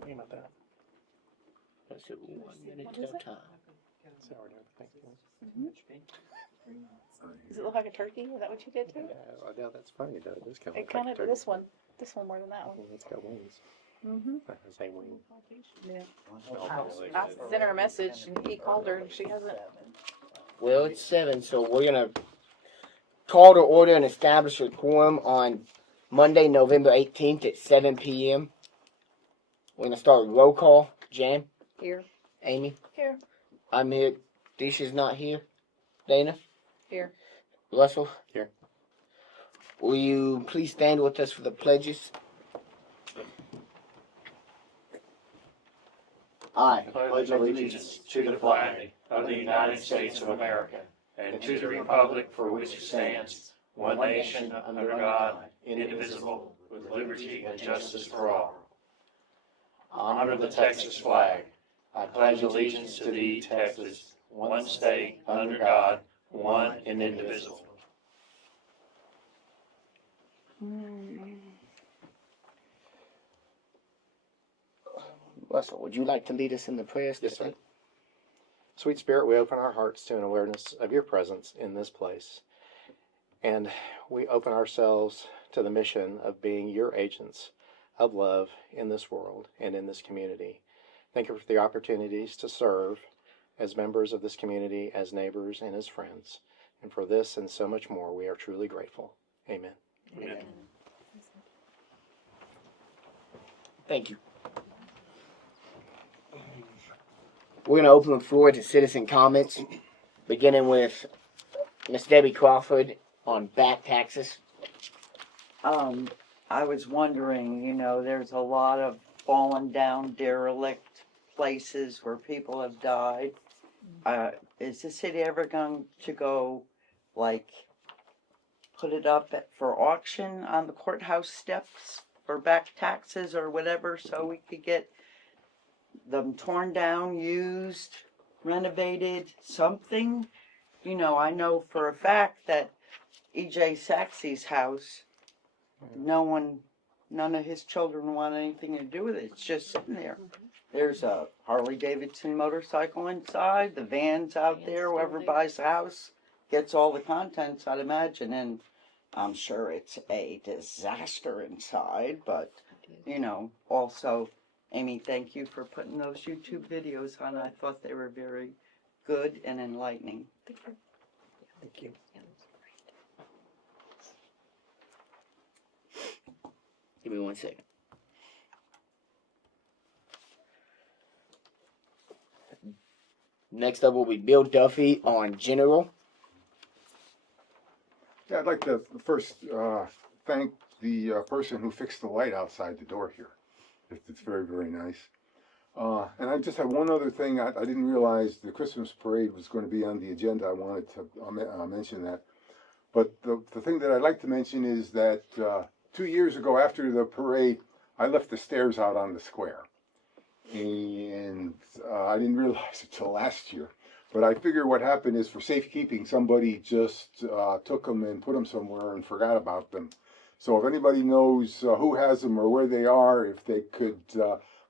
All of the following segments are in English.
How about that? That's it. 1 minute till time. Does it look like a turkey? Is that what you did to it? Yeah, I know that's funny though. It does kind of. It kind of. This one more than that one. It's got wings. Mm-hmm. Same wing. Yeah. I sent her a message and he called her and she hasn't. Well, it's 7, so we're gonna call to order and establish a quorum on Monday, November 18th at 7 p.m. We're gonna start with roll call. Jan? Here. Amy? Here. I'm here. Disha's not here. Dana? Here. Russell? Here. Will you please stand with us for the pledges? I pledge allegiance to the flag of the United States of America and to the republic for which it stands, one nation under God, indivisible, with liberty and justice for all. Honor the Texas flag. I pledge allegiance to thee, Texas, one state under God, one and indivisible. Russell, would you like to lead us in the prayers? Yes, sir. Sweet Spirit, we open our hearts to an awareness of your presence in this place. And we open ourselves to the mission of being your agents of love in this world and in this community. Thank you for the opportunities to serve as members of this community, as neighbors, and as friends. And for this and so much more, we are truly grateful. Amen. Amen. Thank you. We're going to open the floor to citizen comments, beginning with Miss Debbie Crawford on back taxes. I was wondering, there's a lot of fallen down derelict places where people have died. Is the city ever going to go, put it up for auction on the courthouse steps for back taxes or whatever, so we could get them torn down, used, renovated, something? I know for a fact that E.J. Saxe's house, none of his children want anything to do with it. It's just sitting there. There's a Harley Davidson motorcycle inside, the van's out there. Whoever buys the house gets all the contents, I'd imagine, and I'm sure it's a disaster inside, but, also, Amy, thank you for putting those YouTube videos on. I thought they were very good and enlightening. Thank you. Give me 1 second. Next up will be Bill Duffy on general. Yeah, I'd like to first thank the person who fixed the light outside the door here. It's very, very nice. And I just have one other thing. I didn't realize the Christmas parade was going to be on the agenda. I wanted to mention that. But the thing that I'd like to mention is that 2 years ago after the parade, I left the stairs out on the square. And I didn't realize it till last year. But I figure what happened is for safekeeping, somebody just took them and put them somewhere and forgot about them. So if anybody knows who has them or where they are, if they could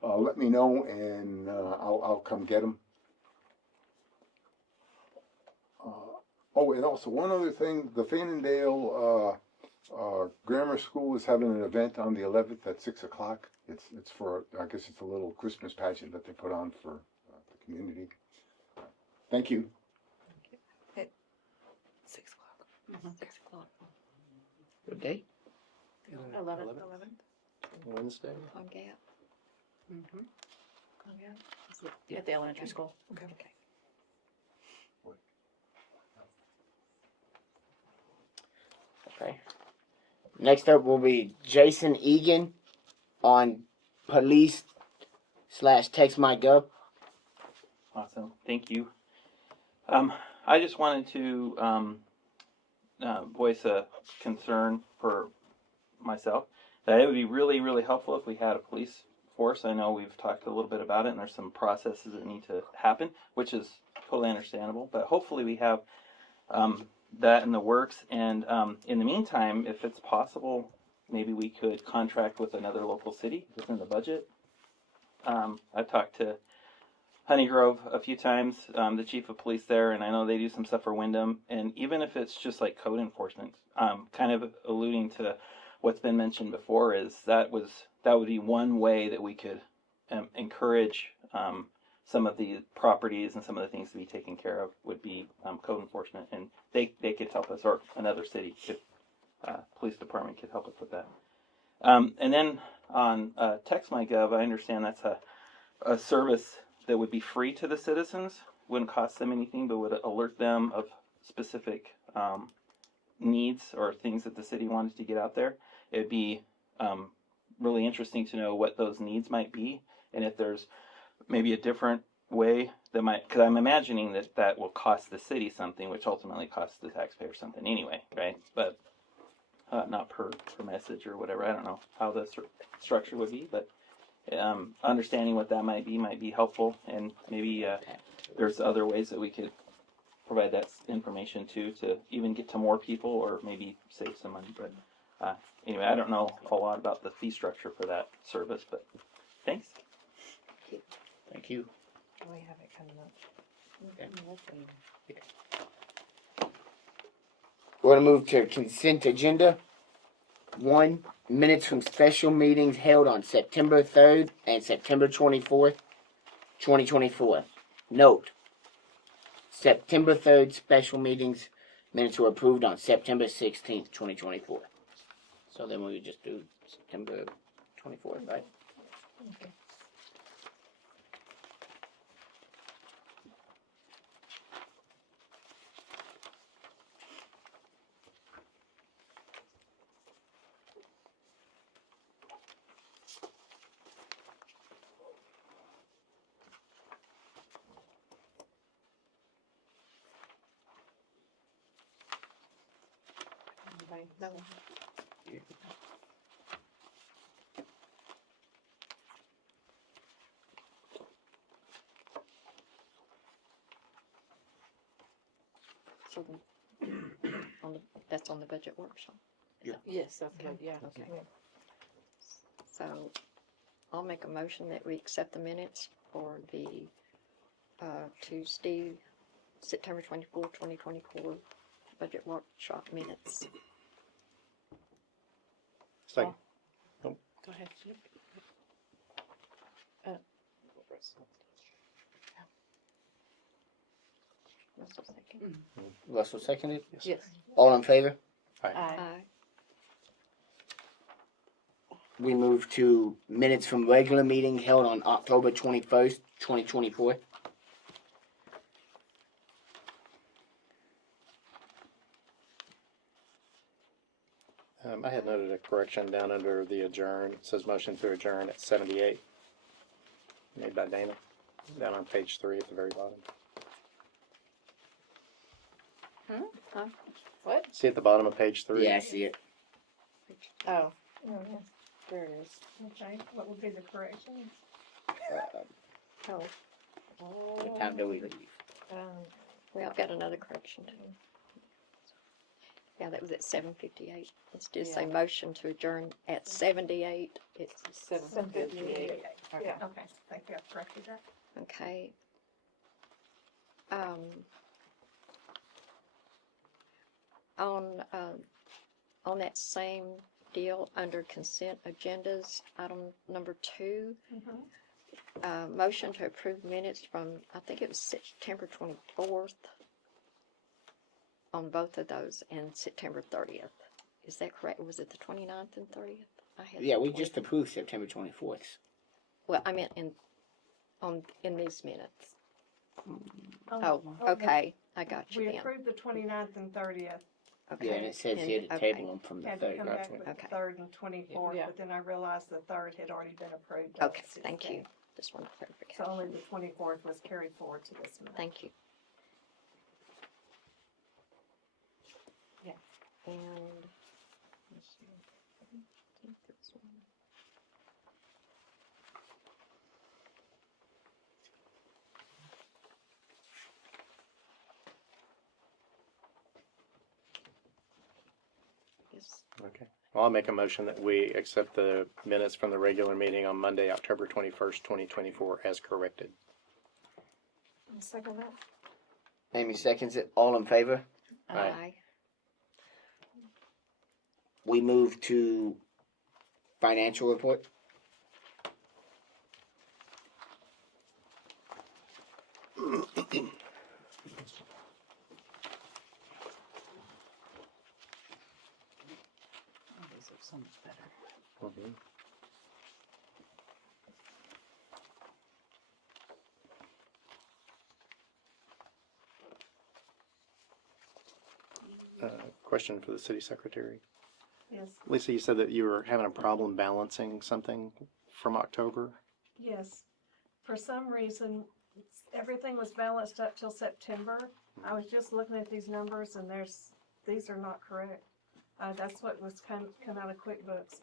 let me know, and I'll come get them. Oh, and also one other thing, the Fannondale Grammar School is having an event on the 11th at 6 o'clock. It's for, I guess it's a little Christmas pageant that they put on for the community. Thank you. At 6 o'clock. Mm-hmm. 6 o'clock. Good day. 11th. Wednesday. On Gap. Mm-hmm. On Gap. At the elementary school. Okay. Okay. Next up will be Jason Egan on police/TextMyGov. Awesome. Thank you. I just wanted to voice a concern for myself that it would be really, really helpful if we had a police force. I know we've talked a little bit about it, and there's some processes that need to happen, which is totally understandable. But hopefully we have that in the works. And in the meantime, if it's possible, maybe we could contract with another local city within the budget. I've talked to Honey Grove a few times, the chief of police there, and I know they do some stuff for Wyndham. And even if it's just like code enforcement, kind of alluding to what's been mentioned before, is that would be one way that we could encourage some of the properties and some of the things to be taken care of would be code enforcement, and they could help us, or another city could, police department could help us with that. And then on TextMyGov, I understand that's a service that would be free to the citizens, wouldn't cost them anything, but would alert them of specific needs or things that the city wanted to get out there. It'd be really interesting to know what those needs might be, and if there's maybe a different way that might, because I'm imagining that will cost the city something, which ultimately costs the taxpayer something anyway, right? But not per message or whatever. I don't know how the structure would be, but understanding what that might be helpful, and maybe there's other ways that we could provide that information to even get to more people, or maybe save some money. But anyway, I don't know a lot about the fee structure for that service, but thanks. Thank you. We have it coming up. We're going to move to consent agenda. 1. Minutes from special meetings held on September 3rd and September 24th, 2024. Note, September 3rd special meetings minutes were approved on September 16th, 2024. So then we would just do September 24th, right? Okay. No. So that's on the budget workshop. Yeah. Yes, that's good, yeah. Okay. So I'll make a motion that we accept the minutes for the Tuesday, September 24th, 2024 budget workshop minutes. Second. Go ahead. Russell second. Russell seconded. Yes. All in favor? Aye. We move to minutes from regular meeting held on October 21st, 2024. I had noted a correction down under the adjourn. It says motion to adjourn at 78. Made by Dana. Down on page 3 at the very bottom. What? See at the bottom of page 3? Yeah, I see it. Oh, Oh, yes. there it is. Okay, what would be the corrections? Oh. What time do we leave? Well, I've got another correction too. Yeah, that was at 7:58. It did say motion to adjourn at 78. It's 7:58. Yeah, okay, thank you, I've corrected that. Okay. On that same deal, under consent agendas, item number 2, motion to approve minutes from, I think it was September 24th on both of those, and September 30th. Is that correct? Was it the 29th and 30th? I had Yeah, we the just 20th. approved September 24th. Well, I meant in these minutes. Oh, Okay, I got you We then. approved the 29th and 30th, Okay. Yeah, and it says here to okay. table them from the had to 3rd. come right? back with the Okay. 3rd and 24th, Yeah. but then I realized the 3rd had already been approved. on Okay, the thank 16th. you. Just wanted So clarification. only the 24th was carried forward to this month. Thank you. Yeah. And, let's see. I think this one. Yes. Okay. Well, I'll make a motion that we accept the minutes from the regular meeting on Monday, October 21st, 2024 as corrected. I'll second that. Amy seconds it. All in favor? Aye. We move to financial report. These are so much better. Mhm. Question for the city secretary. Yes, Lisa, you said that you were having a problem balancing something from October. yes. For some reason, everything was balanced up till September. I was just looking at these numbers and these are not correct. That's what was come out of QuickBooks.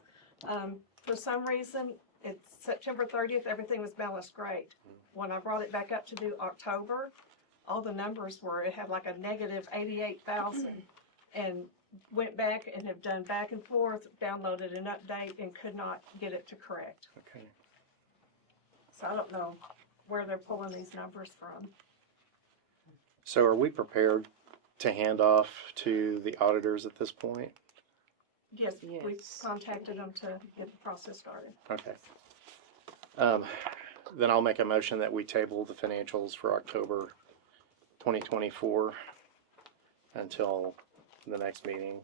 For some reason, it's September 30th, everything was balanced great. When I brought it back up to do October, all the numbers were, it had like a negative 88,000. And went back and have done back and forth, downloaded an update and could not get it to correct. Okay. So I don't know where they're pulling these numbers from. So are we prepared to hand off to the auditors at this point? Yes, we Yes. contacted them to get the process started. Okay. Then I'll make a motion that we table the financials for October 2024 until the next meeting.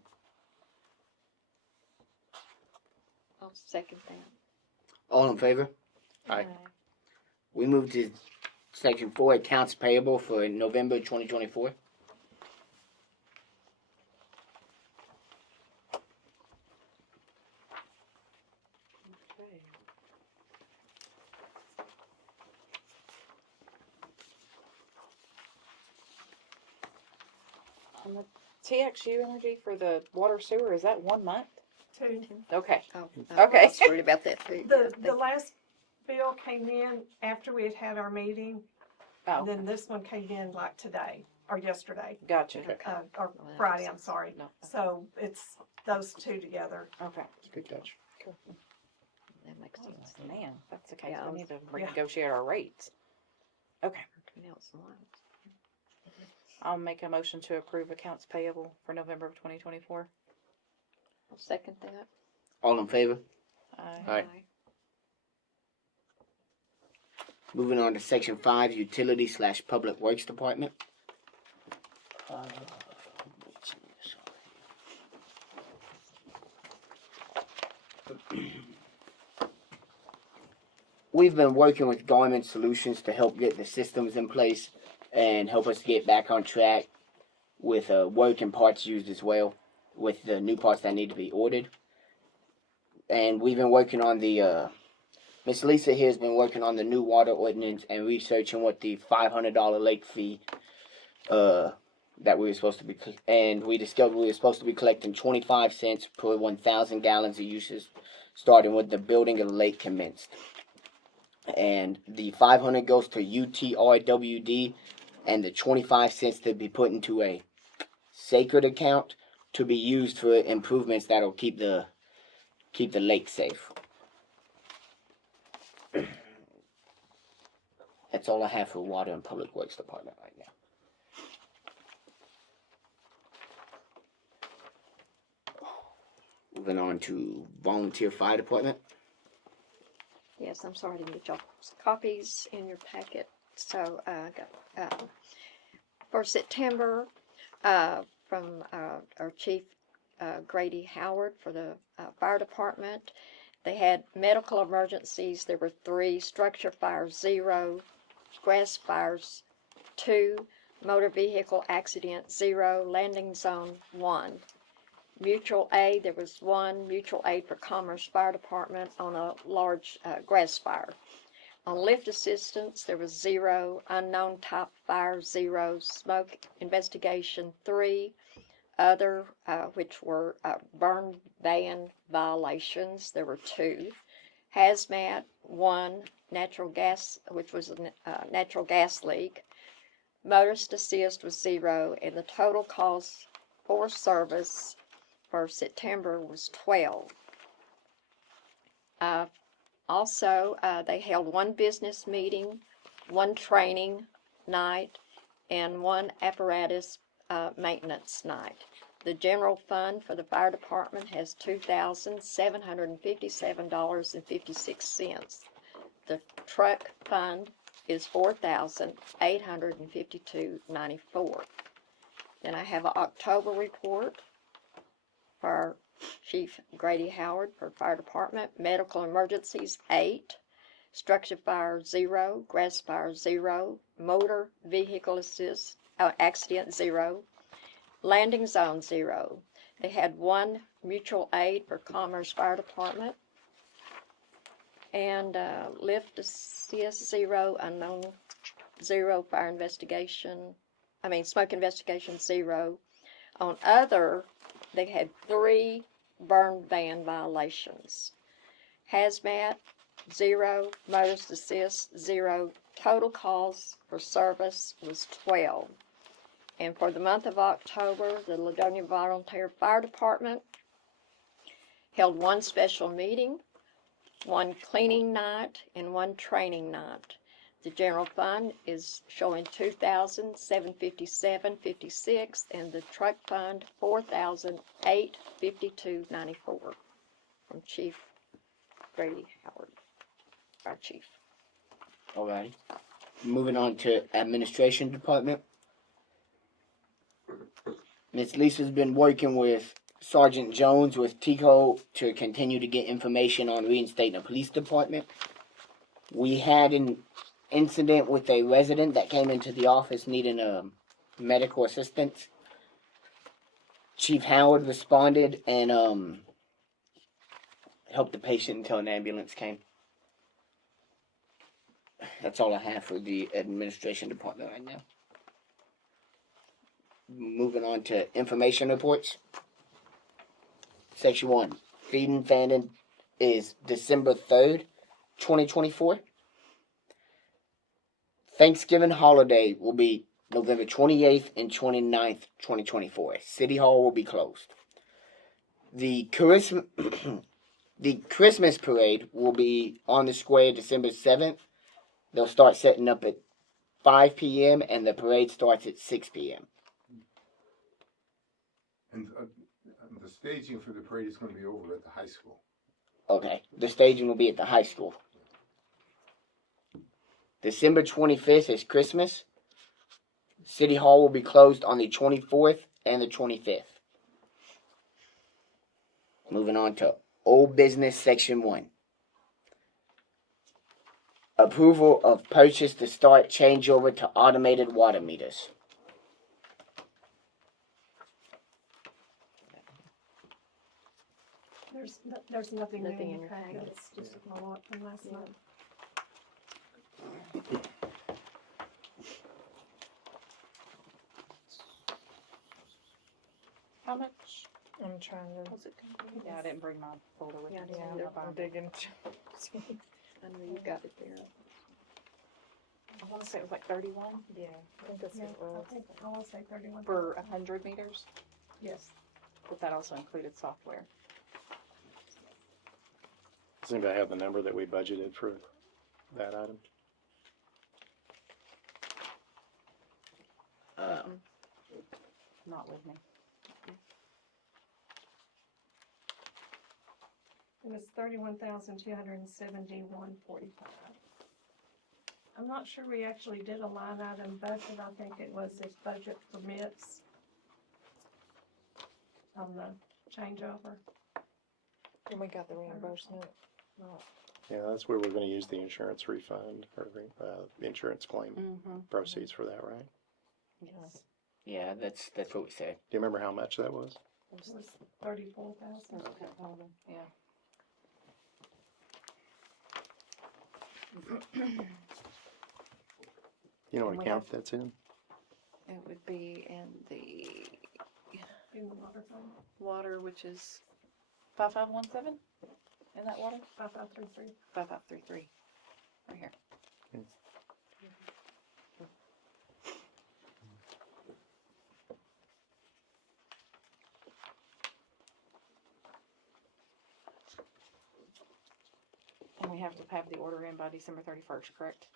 I'll second that. All in favor? Aye. We move to section 4, accounts payable for November 2024. And the TXU energy for the water sewer, is that 1 month? Two. Okay. Oh, Okay. I was worried about that too. The last bill came in after we had our meeting, Oh, and then this one came in like today, or yesterday, gotcha. Okay. or Well, that Friday, makes I'm sense. sorry. No, So it's those two together. Okay. Good catch. that makes sense. Man, if that's the case. Yeah, I We was- need to renegotiate our rates. Okay. Everything else in line. I'll make a motion to approve accounts payable for November of 2024. I'll second that. All in favor? Aye. Moving on to section 5, utility / public works department. We've been working with Garmin Solutions to help get the systems in place and help us get back on track with work and parts used as well, with the new parts that need to be ordered. And we've been working on the Miss Lisa here has been working on the new water ordinance and researching what the $500 lake fee that we were supposed to be, and we discovered we were supposed to be collecting 25 cents per 1,000 gallons of usage, starting with the building of the lake commenced. And the 500 goes to UTRWD, and the 25 cents to be put into a sacred account to be used for improvements that'll keep the lake safe. That's all I have for Water and Public Works Department right now. Moving on to Volunteer Fire Department. Yes, I'm sorry to get y'all copies in your packet. So, for September, from our Chief Grady Howard for the fire department, they had medical emergencies. There were 3, structure fires 0, grass fires 2, motor vehicle accident 0, landing zone 1. Mutual aid, there was 1 mutual aid for Commerce Fire Department on a large grass fire. On lift assistance, there was 0, unknown type fire 0, smoke investigation 3, other, which were burn ban violations, there were 2, hazmat 1, natural gas, which was a natural gas leak, motorist assist was 0, and the total cost for service for September was 12. Also, they held one business meeting, one training night, and one apparatus maintenance night. The general fund for the fire department has $2,757.56. The truck fund is $4,852.94. Then I have an October report for Chief Grady Howard for fire department. Medical emergencies 8, structure fire 0, grass fire 0, motor vehicle accident 0, landing zone 0. They had one mutual aid for Commerce Fire Department, and lift assist 0, unknown 0, fire investigation, smoke investigation 0. On other, they had 3 burn ban violations. Hazmat 0, motorist assist 0. Total calls for service was 12. And for the month of October, the Ladonia Volunteer Fire Department held one special meeting, one cleaning night, and one training night. The general fund is showing $2,757.56, and the truck fund $4,852.94 from Chief Grady Howard, our chief. All right. Moving on to administration department. Ms. Lisa's been working with Sergeant Jones with TICO to continue to get information on reinstating the police department. We had an incident with a resident that came into the office needing medical assistance. Chief Howard responded and helped the patient until an ambulance came. That's all I have for the administration department right now. Moving on to information reports. Section 1. Feeding Fannin is December 3rd, 2024. Thanksgiving holiday will be November 28th and 29th, 2024. City Hall will be closed. The Christmas parade will be on the square December 7th. They'll start setting up at 5 p.m. and the parade starts at 6 p.m. And the staging for the parade is going to be over at the high school. Okay, the staging will be at the high school. December 25th is Christmas. City Hall will be closed on the 24th and the 25th. Moving on to Old Business Section 1. Approval of purchase to start changeover to automated water meters. There's nothing new Nothing in in your your packet, packet. it's just a follow-up from last month. How much I'm trying to. was it? Yeah, I didn't bring my folder with me. Yeah, so I'm I'll digging. I know you got it there. I want to say it was like 31 Yeah, I think that's Yeah, what it I want to say 31. for 100 meters, Yes. but that also included software. Does anybody have the number that we budgeted for that item? Not with me. It was 31,271.45. I'm not sure we actually did a line item budget. I think it was if budget permits on the changeover. And we got the reimbursement. Yeah, that's where we're going to use the insurance refund or the insurance claim Mm-hmm. proceeds for that, right? Yes. Yeah, that's what we said. Do you remember how much that was? It was 34,000. Yeah. You know what And we account have- that's in? It would be in the In the water fund, water, which is 5517. In that water? 5533. 5533. Right here. we have to have the order in by December 31st, correct?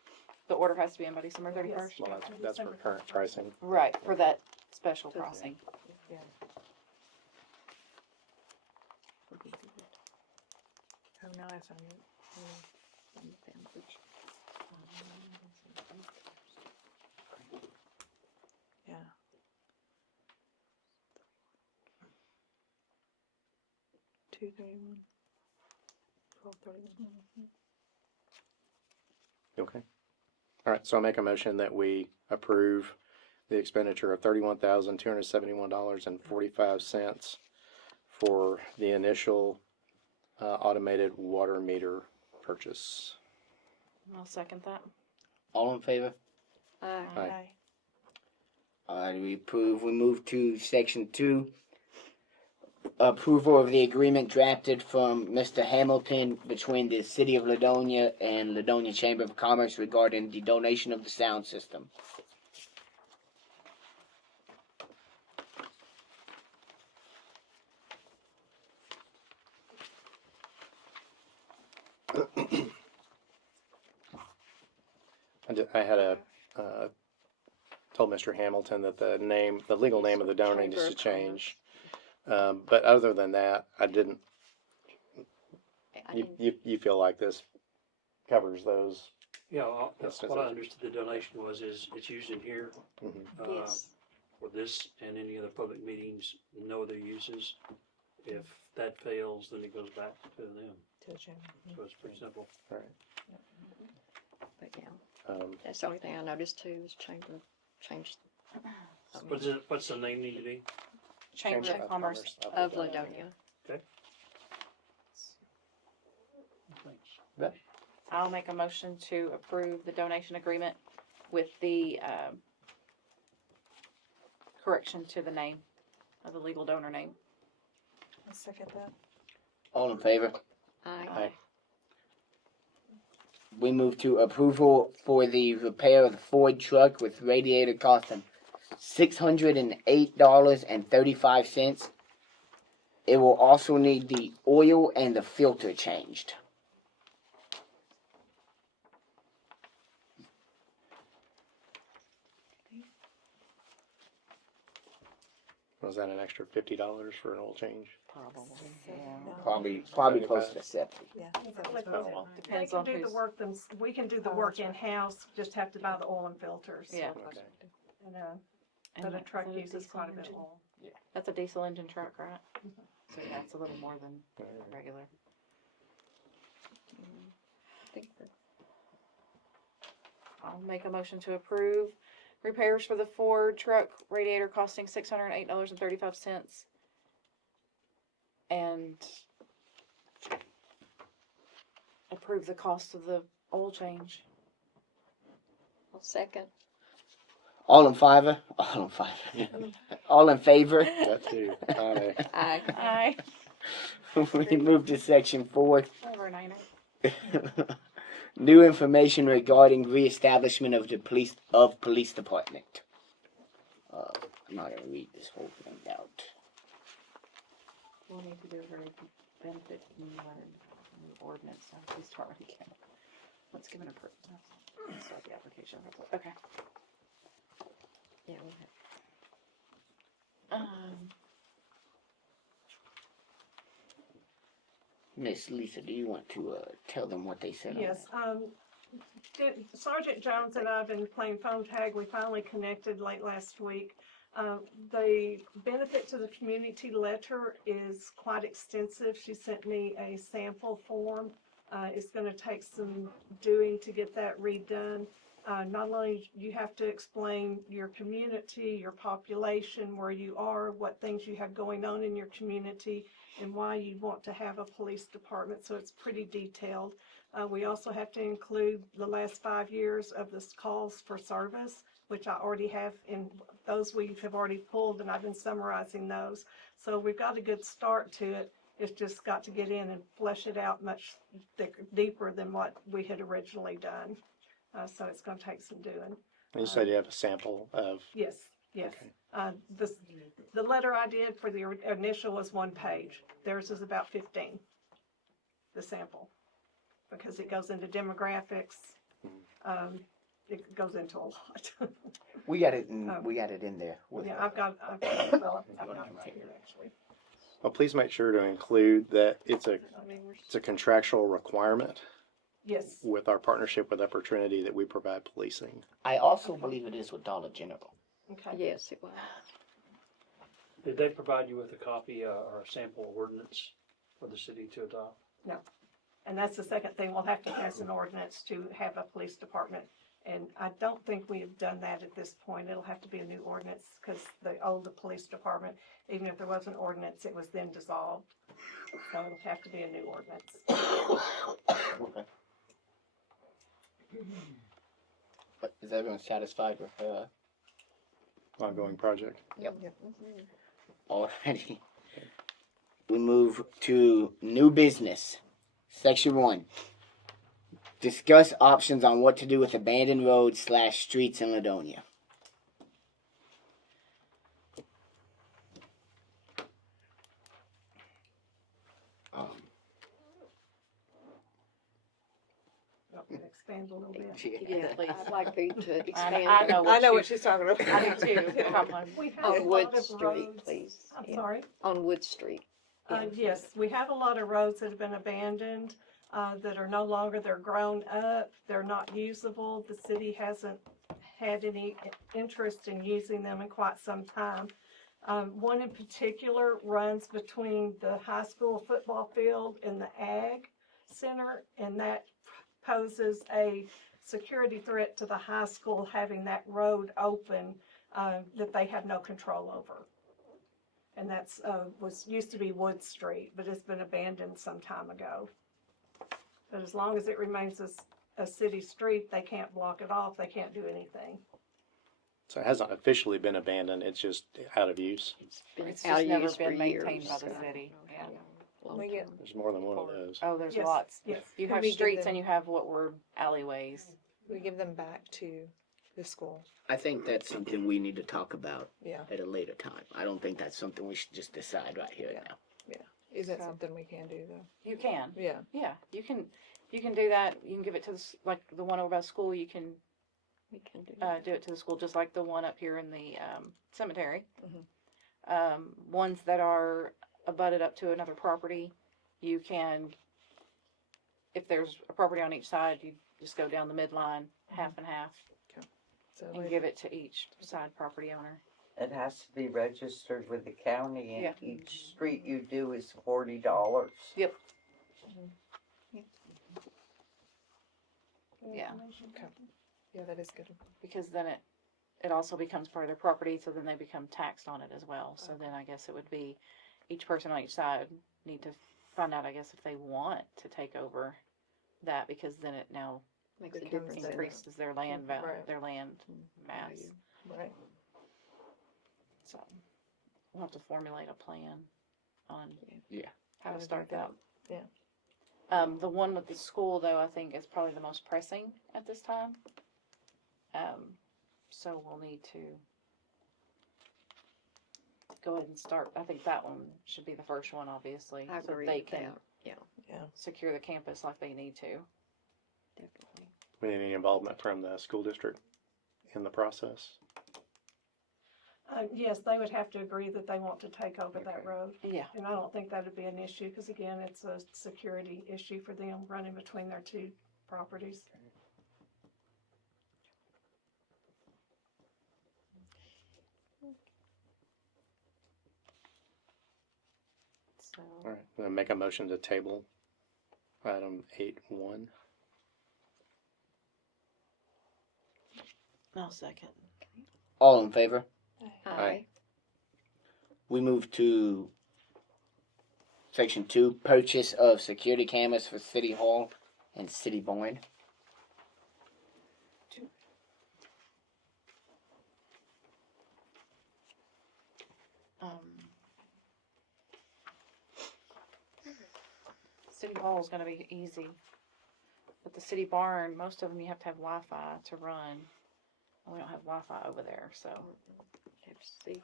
The order has to be in by December 31st? Well, that's for current pricing. Right, for that special crossing. Oh, no, that's on you. Yeah. $231. $1231. Okay. All right, so I'll make a motion that we approve the expenditure of $31,271.45 for the initial automated water meter purchase. I'll second that. All in favor? Aye. Aye. We approve. We move to section 2. Approval of the agreement drafted from Mr. Hamilton between the City of Ladonia and Ladonia Chamber of Commerce regarding the donation of the sound system. I had told Mr. Hamilton that the legal name of the donor needs to change. But other than that, I didn't. You feel like this covers those? Yeah, that's what I understood the donation was, is it's used in here, Yes. for this and any other public meetings, no other uses. If that fails, then it goes back to them. To the chamber. So it's pretty simple. Right. But yeah, that's the only thing I noticed too, is changed. What's the name need to be? Chamber of Commerce. Of Ladonia. Thanks. I'll make a motion to approve the donation agreement with the correction to the name of the legal donor name. I'll second that. All in favor? Aye. Aye. We move to approval for the repair of the Ford truck with radiator costing $608.35. It will also need the oil and the filter changed. Was that an extra $50 for an oil change? Probably close to 70. Yeah. Depends They on can do the who's. work we can do the Oh, work that's right. in-house, just have to buy the oil and filters. Yeah. And, And but a that- truck is that uses diesel quite a bit of engine? oil. That's a diesel engine truck, right? So yeah, it's a little more than regular. I'll make a motion to approve repairs for the Ford truck radiator costing $608.35. And approve the cost of the oil change. I'll second. All in favor? All in favor. All in favor? That too. Aye. Aye. Aye. We move to section 4. Over a niner. New information regarding reestablishment of the police department. I'm not gonna read this whole thing out. We'll need to do a very benefit ordinance. So please start when you can. Let's give it a let's start the application. Okay. Yeah, we have. Miss Lisa, do you want to tell them what they said? Yes, Sergeant Jones and I have been playing phone tag. We finally connected late last week. The benefit to the community letter is quite extensive. She sent me a sample form. It's going to take some doing to get that redone. Not only you have to explain your community, your population, where you are, what things you have going on in your community, and why you want to have a police department, so it's pretty detailed. We also have to include the last 5 years of this calls for service, which I already have, in those we have already pulled, and I've been summarizing those. So we've got a good start to it. It's just got to get in and flesh it out much deeper than what we had originally done. So it's going to take some doing. You said you have a sample of. Yes, yes. Okay. The letter I did for the initial was 1 page. Theirs is about 15, the sample. because it goes into demographics. It goes into a lot. We got it in there. Yeah, I've got it right here, actually. Well, please make sure to include that it's a contractual requirement Yes, with our partnership with Upper Trinity that we provide policing. I also believe it is with Dollar General. okay. Yes, it was. Did they provide you with a copy or a sample ordinance for the city to adopt? No. And that's the second thing, we'll have to pass an ordinance to have a police department. And I don't think we have done that at this point. It'll have to be a new ordinance, because the old police department, even if there was an ordinance, it was then dissolved. So it'll have to be a new ordinance. Okay. But is everyone satisfied with Ongoing project. already? We move to new business. Section 1. Discuss options on what to do with abandoned roads / streets in Ladonia. Expand a little bit. Yeah, please. I'd like for you to expand. I know I know what she- she's talking about. I do too. We have a On Wood lot of Street, roads. please. I'm Yeah. sorry? On Wood Street. Yes, we have a lot of roads that have been abandoned, that are no longer, they're grown up, they're not usable. The city hasn't had any interest in using them in quite some time. One in particular runs between the high school football field and the ag center, and that poses a security threat to the high school, having that road open, that they have no control over. And that's, used to be Wood Street, but it's been abandoned some time ago. But as long as it remains a city street, they can't block it off, they can't do anything. So it hasn't officially been abandoned, it's just out of use. Been It's out just of never use for been maintained years, by the so. city. Yeah. Long We get- time. There's more than one of those. Oh, there's Yes, lots. yes. You Can have we give streets them- and you have what were alleyways. We give them back to the school. I think that's something we need to talk about Yeah. at a later time. I don't think that's something we should just decide right here and now. Is that So- something we can do though? You can. Yeah. Yeah, you can do that. You can give it to like the one over by the school. You can We can do do it to the school, just like the one up here in the cemetery. Mhm. Ones that are abutted up to another property, you can, if there's a property on each side, you just go down the midline, half and half, So and give it to each side property owner. It has to be registered with the county, and Yeah. each street you do is $40. Yep. Yeah, yeah, that is good. because then it also becomes part of their property, so then they become taxed on it as well. So then I guess it would be each person on each side need to find out, I guess, if they want to take over that, because then it now Makes a Becomes difference. the- increases their land value, Right. their land mass. Value. Right. So we'll have to formulate a plan on Yeah. how How to to start do that. that. Yeah. The one with the school, though, I think is probably the most pressing at this time. So we'll need to go ahead and start. I think that one should be the first one, obviously, I so agree they with can that. Yeah, secure the campus like they need to. definitely. We need any involvement from the school district in the process? Yes, they would have to agree that they want to take over that Okay. road. Yeah. And I don't think that would be an issue, because again, it's a security issue for them running between their two properties. So All right, then make a motion to table item 8.1. I'll second. All in favor? Aye. We move to section 2, purchase of security cameras for City Hall and City Barn. City Hall is going to be easy, but the city barn, most of them you have to have Wi-Fi to run. And we don't have Wi-Fi over there, so Have to see.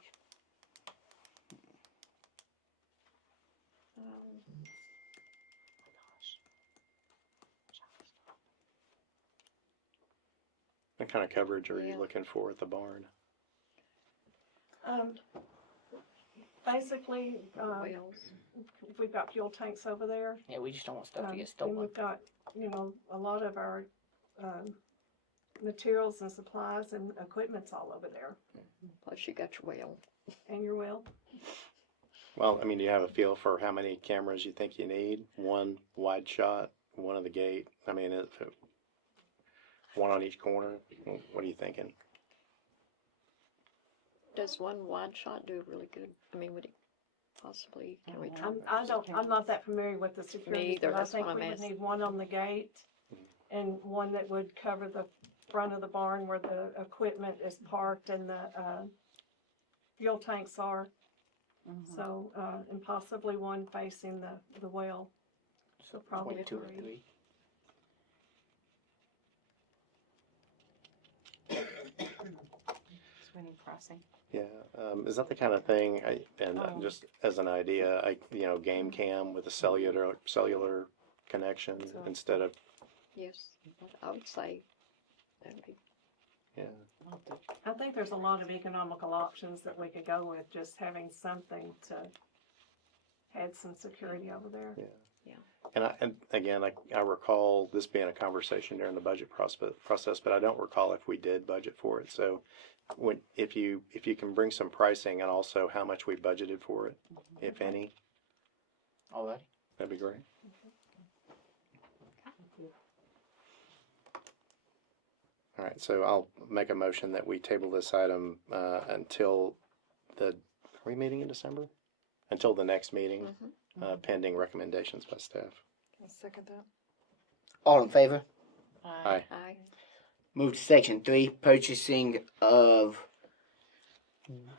What kind of coverage are Yeah. you looking for at the barn? Basically, Wells. we've got fuel tanks over there. Yeah, we just don't want stuff to get And stolen. we've got, a lot of our, materials and supplies and equipment's all over there. Plus you got your well. And your well, Well, I mean, do you have a feel for how many cameras you think you need? One wide shot, one at the gate. I mean, one on each corner. What are you thinking? Does one wide shot do really good? I mean, would it possibly, can we try? I'm not that familiar with the security, either, but I that's think why I'm we would asking. need one on the gate and one that would cover the front of the barn where the equipment is parked and the, fuel tanks are. So, and possibly one facing the well. So probably 22 or three. 3. So we need pricing. Yeah, is that the kind of thing? Oh. Just as an idea, game cam with a cellular connection So- instead of Yes, I would say that'd be, yeah. I think there's a lot of economical options that we could go with, just having something to add some security over there. And again, I recall this being a conversation during the budget process, but I don't recall if we did budget for it. So, if you can bring some pricing and also how much we budgeted for it, if any, All right. that'd be great. All right, so I'll make a motion that we table this item until are we meeting in December? Until the next meeting, pending recommendations by staff. I'll second that. All in favor? Aye. aye. Move to section 3, purchasing of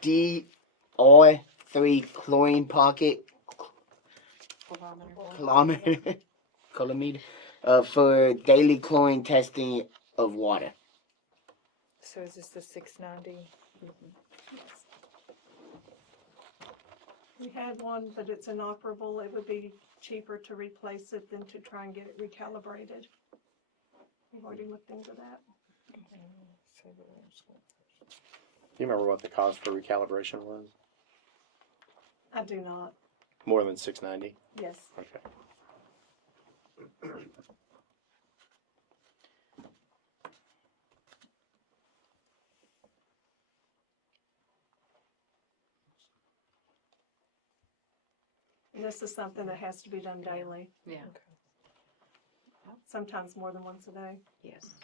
DR3 chlorine pocket colorimeter for daily chlorine testing of water. So is this the 690? We had one, but it's inoperable. It would be cheaper to replace it than to try and get it recalibrated. We've already looked into that. Do you remember what the cost for recalibration was? I do not. More than $690? Yes. Okay. And this is something that has to be done daily, Yeah. sometimes more than once a day. Yes.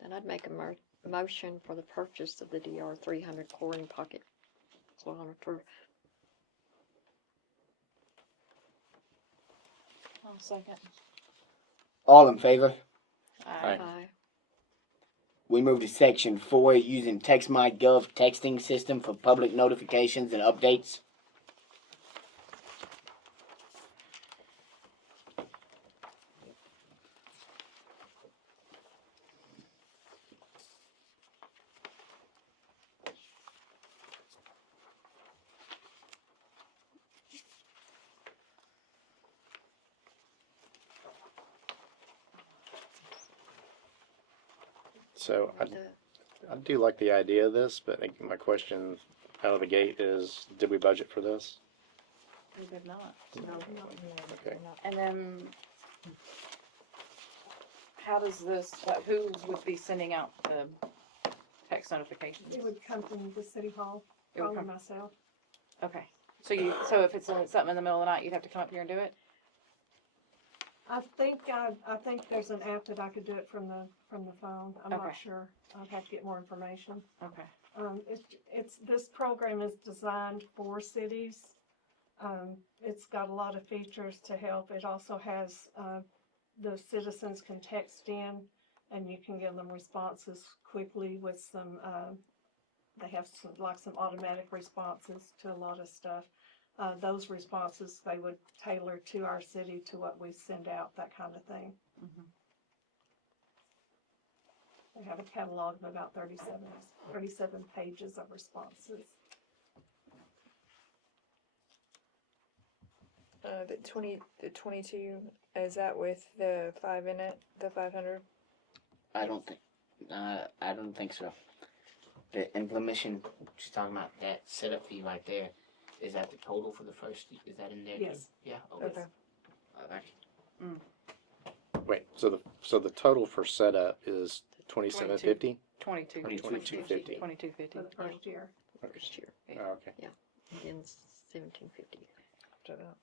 Then I'd make a motion for the purchase of the DR 300 chlorine pocket calorimeter. I'll second. All in favor? Aye. Aye. We move to section 4, using TextMyGov texting system for public notifications and updates. So The- I do like the idea of this, but my question out of the gate is, did we budget for this? We did not. Okay. And then, how does this, who would be sending out the text notifications? It would come from the city hall, It would probably come- myself. Okay. So if it's something in the middle of the night, you'd have to come up here and do it? I think there's an app that I could do it from the phone. I'm Okay. not sure. I'd have to get more information. Okay. This program is designed for cities. It's got a lot of features to help. It also has, the citizens can text in and you can give them responses quickly with some, they have some automatic responses to a lot of stuff. Those responses, they would tailor to our city, to what we send out, that kind of thing. Mhm. They have a catalog of about 37 pages of responses. The 22, is that with the 5 in it, the 500? I don't think. I don't think so. The implementation, she's talking about that setup fee right there. Is that the total for the first? Is that in there? too? Yes. Yeah. Okay. Wait, so the total for setup is $27.50? 22. 22.50. 22.50. For the first year. First year, Oh, okay. then 1750. After that.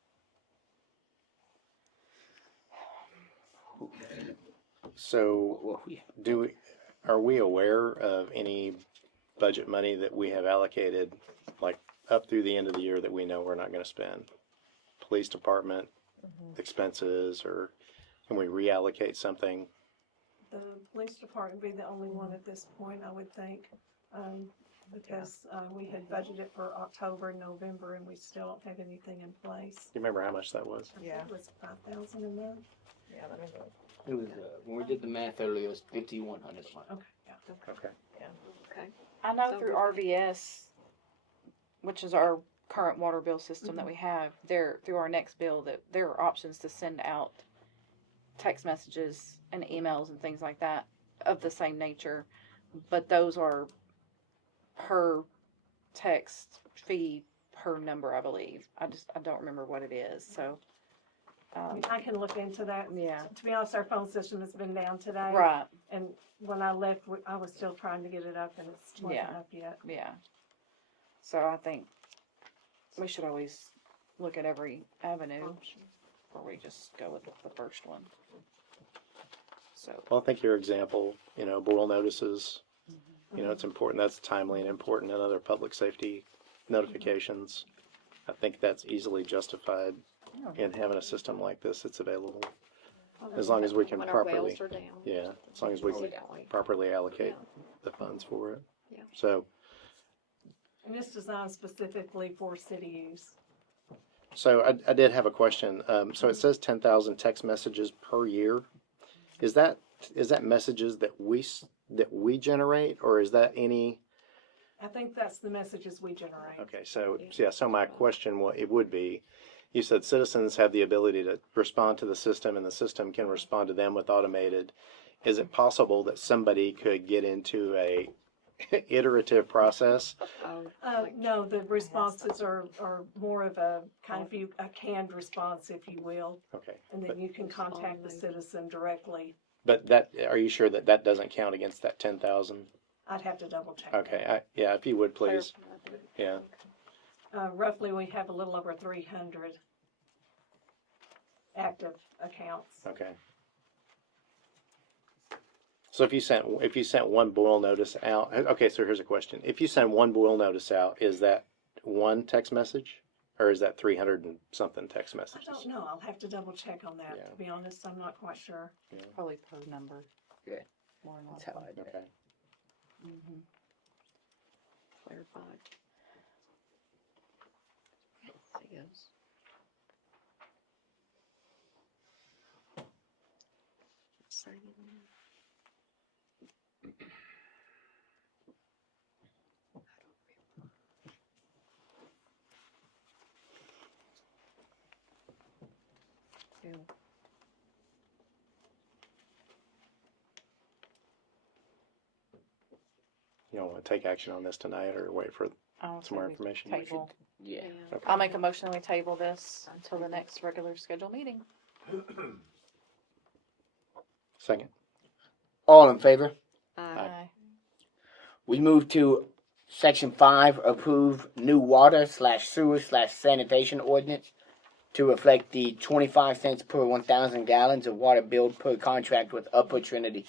So Well, yeah. are we aware of any budget money that we have allocated, like up through the end of the year, that we know we're not going to spend? Police department expenses, or can we reallocate something? The police department would be the only one at this point, I would think, because we had budgeted for October, November, and we still don't have anything in place. Do you remember how much that was? I think it was 5,000 a month. Yeah, let me look. It was when we did the math earlier. It was 5,100 a month. Okay, yeah. Okay. Okay. I know So through we- RVS, which is our current water bill system that we have, there through our next bill that there are options to send out text messages and emails and things like that of the same nature, but those are per text fee per number, I believe. I don't remember what it is. So I mean, I can look into that. yeah, To be honest, our phone system has been down today. right, And when I left, I was still trying to get it up, and it wasn't Yeah. up yet. yeah. So I think we should always look at every avenue before we just go with the first one. So Well, I think your example, boil notices, it's important. That's timely and important in other public safety notifications. I think that's easily justified in having a system like this that's available. As long as we can When properly, our wells are down. yeah, as long as we can Exactly. properly allocate the funds for it. Yeah. So, And it's designed specifically for city use. I did have a question. So it says 10,000 text messages per year. Is that messages that we generate, or is that any? I think that's the messages we generate. Okay, so my question would be, you said citizens have the ability to respond to the system, and the system can respond to them with automated. Is it possible that somebody could get into a iterative process? No, the responses are more of a kind of a canned response, if you will, Okay, and then you can contact the citizen directly. but are you sure that doesn't count against that 10,000? I'd have to double check. Okay, yeah, if you would please. Yeah. Roughly, we have a little over 300 active accounts. Okay. So if you sent one boil notice out, okay, so here's a question. If you send one boil notice out, is that one text message, or is that 300 and something text I messages? don't know. I'll have to double check on that. Yeah. To be honest, I'm not quite sure. probably per number. Yeah. More than That's how I do it. Okay. Mm-hmm. Clarified. Yes. Saying. Yeah. You don't want to take action on this tonight, or wait for I'll some more say we information? Table. Yeah. Okay. I'll make a motion we table this until the next regular scheduled meeting. Second. All in favor? Aye. We move to section 5, approve new water/sewer/sanitation ordinance to reflect the 25 cents per 1,000 gallons of water billed per contract with Upper Trinity.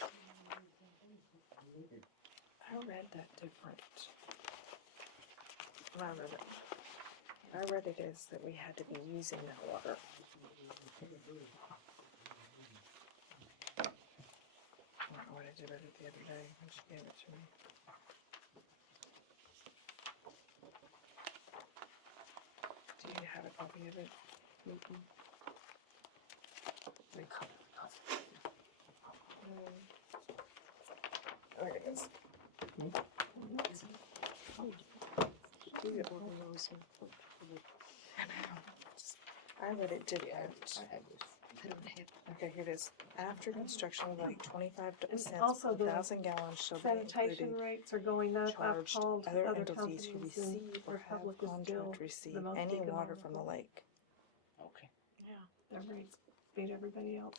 I read that different. When I read it. I read it as that we had to be using that water. I don't know what I did with it the other day when she gave it to me. Do you have a copy of it? There it is. I read it different. I don't have. Okay, here it is. After construction, like 25 And cents also per the 1,000 gallons shall be Sanitation included. rates are going up. I've Charged called other other entities who companies and receive or have Republic is still contract the receive most any water from the economical. lake. Okay. Their rates beat everybody else.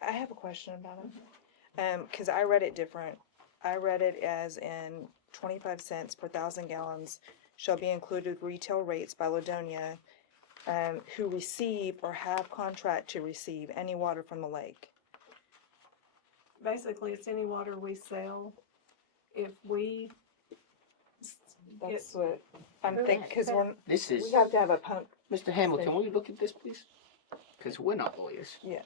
I have a question about it. Cause I read it different. I read it as in 25 cents per 1,000 gallons shall be included retail rates by Ladonia, who receive or have contract to receive any water from the lake. Basically, it's any water we sell. If we get, That's what I'm thinking, cause This is, we have to have a pump. Mr. Hamilton, will you look at this, please? Because we're not lawyers. Yeah.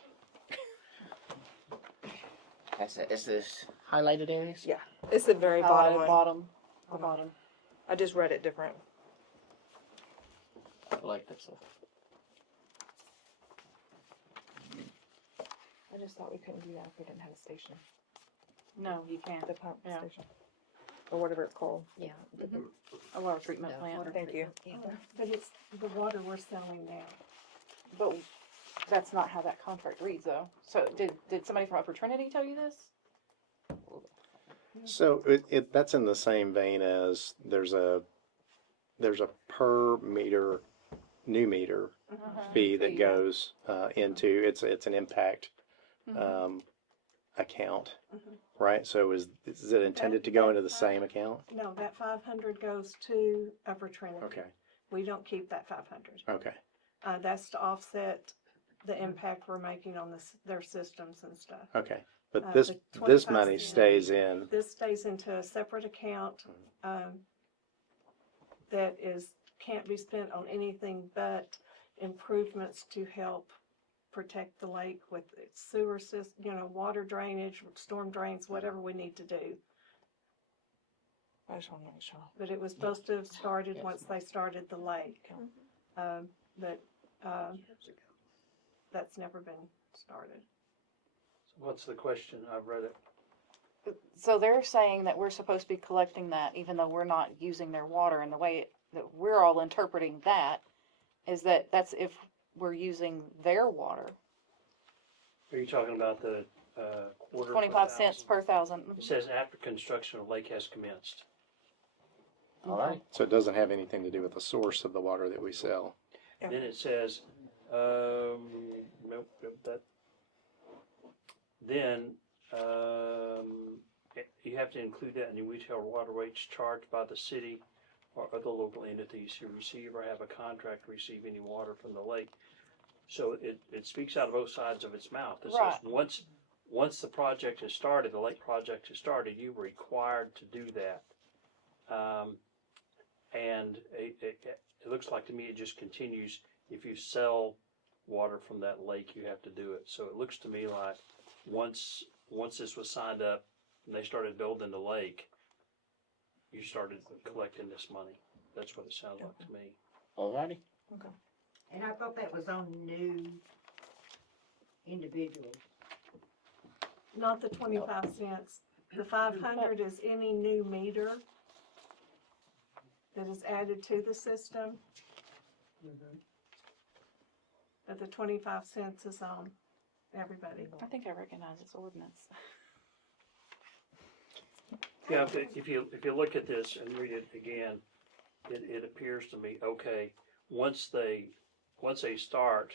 That's this highlighted areas? Yeah, it's the very bottom one. Bottom, the bottom. I just read it different. I like that stuff. I just thought we couldn't do that if we didn't have a station, No, you can't. the pump Yeah. station, or whatever it's called. Yeah. A water treatment No, plant. water Thank you. treatment, yeah. but it's the water we're selling now. But that's not how that contract reads, though. So did somebody from Upper Trinity tell you this? So that's in the same vein as there's a per meter, new meter fee that Fee, yeah. goes into, it's an impact account, right? So is it intended to go into the same account? No, that 500 goes to Upper Trinity. Okay, We don't keep that 500. okay, That's to offset the impact we're making on their systems and stuff. okay. But Uh, this the this 25 money cent. stays in. This stays into a separate account that can't be spent on anything but improvements to help protect the lake with its sewer system, water drainage, storm drains, whatever we need to do. I just want to make sure. But it was supposed to have started once they started the lake. But that's never been started. What's the question? I've read it. So they're saying that we're supposed to be collecting that even though we're not using their water, and the way that we're all interpreting that is that that's if we're using their water. Are you talking about the quarter? 25 cents per thousand. It says after construction of lake has commenced. All right. So it doesn't have anything to do with the source of the water that we sell. Yeah. Then it says, nope, that. Then you have to include that in your retail water rates charged by the city or other local entities who receive or have a contract to receive any water from the lake. So it speaks out of both sides of its mouth. It Right. says once the project is started, the lake project is started, you're required to do that. And it looks like to me it just continues. If you sell water from that lake, you have to do it. So it looks to me like once this was signed up and they started building the lake, you started collecting this money. That's what it sounds like to me. All righty. And I thought that was on new individuals. Not the 25 cents. The 500 is any new meter that is added to the system. But the 25 cents is on everybody. I think I recognize this ordinance. Yeah, if you look at this and read it again, it appears to me, okay, once they start